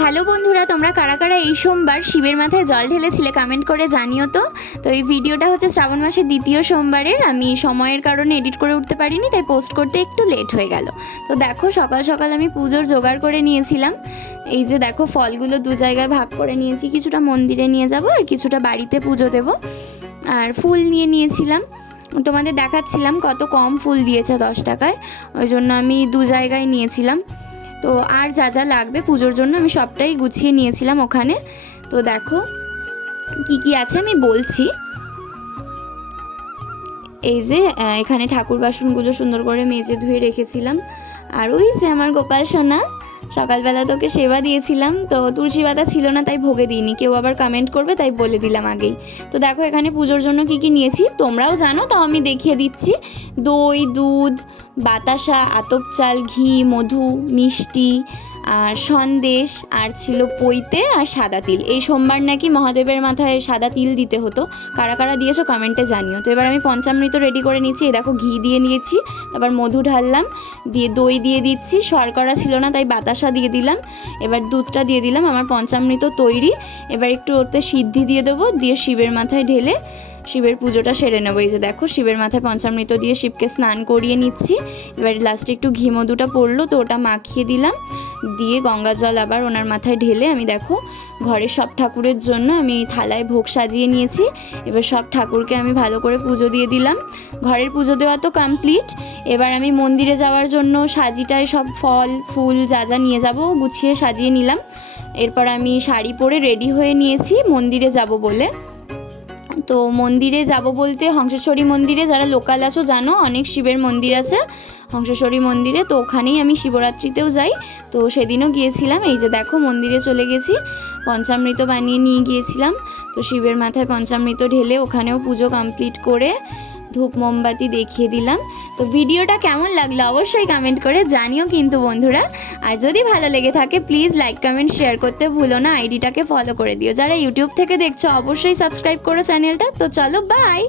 Hello বন্ধুরা, তোমরা কারা কারা এই সোমবার শিবের মাথায় জল ঢেলেছিলে কমেন্ট করে জানিও তো। তো এই ভিডিওটা হচ্ছে শ্রাবণ মাসের দ্বিতীয় সোমবারের। আমি সময়ের কারণে এডিট করে উঠতে পারিনি, তাই পোস্ট করতে একটু লেট হয়ে গেল। তো দেখো, সকাল সকাল আমি পুজোর জোগাড় করে নিয়েছিলাম। এই যে দেখো, ফলগুলো দু জায়গায় ভাগ করে নিয়েছি, কিছুটা মন্দিরে নিয়ে যাব আর কিছুটা বাড়িতে পুজো দেব। আর ফুল নিয়ে নিয়েছিলাম, তোমাদের দেখাচ্ছিলাম কত কম ফুল দিয়েছে 10 টাকায়, ওই জন্য আমি দু জায়গায় নিয়েছিলাম। তো আর যা যা লাগবে পুজোর জন্য আমি সবটাই গুছিয়ে নিয়েছিলাম ওখানে। তো দেখো কি কি আছে আমি বলছি। এই যে এখানে ঠাকুর বাসনগুলো সুন্দর করে মেজে ধুয়ে রেখেছিলাম। আর ওই যে আমার গোপাল সোনা, সকালবেলা তোকে সেবা দিয়েছিলাম, তো তুলসী পাতা ছিল না তাই ভোগে দিইনি, কেউ আবার কমেন্ট করবে তাই বলে দিলাম আগেই। তো দেখো এখানে পুজোর জন্য কি কি নিয়েছি তোমরাও জানো, তাও আমি দেখিয়ে দিচ্ছি। দই, দুধ, বাতাসা, আতপ চাল, ঘি, মধু, মিষ্টি আর সন্দেশ, আর ছিল পৈতে আর সাদা তিল। এই সোমবার নাকি মহাদেবের মাথায় সাদা তিল দিতে হতো, কারা কারা দিয়েছো কমেন্টে জানিও। তো এবার আমি পঞ্চামৃত রেডি করে নিচ্ছি। এই দেখো ঘি দিয়ে নিয়েছি, তারপর মধু ঢাললাম, দিয়ে দই দিয়ে দিচ্ছি, শর্করা ছিল না তাই বাতাসা দিয়ে দিলাম, এবার দুধটা দিয়ে দিলাম। আমার পঞ্চামৃত তৈরি। এবার একটু ওতে সিদ্ধি দিয়ে দেবো, দিয়ে শিবের মাথায় ঢেলে শিবের পুজোটা সেরে নেবো। এই যে দেখো শিবের মাথায় পঞ্চামৃত দিয়ে শিবকে স্নান করিয়ে নিচ্ছি। এবার লাস্টে একটু ঘি মধুটা পড়লো তো ওটা মাখিয়ে দিলাম, দিয়ে গঙ্গা জল আবার ওনার মাথায় ঢেলে আমি দেখো ঘরের সব ঠাকুরের জন্য আমি থালায় ভোগ সাজিয়ে নিয়েছি। এবার সব ঠাকুরকে আমি ভালো করে পুজো দিয়ে দিলাম। ঘরের পুজো দেওয়া তো কমপ্লিট। এবার আমি মন্দিরে যাওয়ার জন্য সাজিটায় সব ফল ফুল যা যা নিয়ে যাব গুছিয়ে সাজিয়ে নিলাম। এরপর আমি শাড়ি পরে রেডি হয়ে নিয়েছি মন্দিরে যাব বলে। তো মন্দিরে যাব বলতে হংসেশ্বরী মন্দিরে, যারা লোকাল আছো জানো অনেক শিবের মন্দির আছে হংসেশ্বরী মন্দিরে, তো ওখানেই আমি শিবরাত্রিতেও যাই, তো সেদিনও গিয়েছিলাম। এই যে দেখো মন্দিরে চলে গেছি, পঞ্চামৃত বানিয়ে নিয়ে গিয়েছিলাম। তো শিবের মাথায় পঞ্চামৃত ঢেলে ওখানেও পুজো কমপ্লিট করে ধূপ মোমবাতি দেখিয়ে দিলাম। তো ভিডিওটা কেমন লাগলো অবশ্যই কমেন্ট করে জানিও কিন্তু বন্ধুরা। আর যদি ভালো লেগে থাকে প্লিজ লাইক কমেন্ট শেয়ার করতে ভুলো না, আইডিটাকে ফলো করে দিও। যারা ইউটিউব থেকে দেখছো অবশ্যই সাবস্ক্রাইব করো চ্যানেলটা। তো চলো বাই।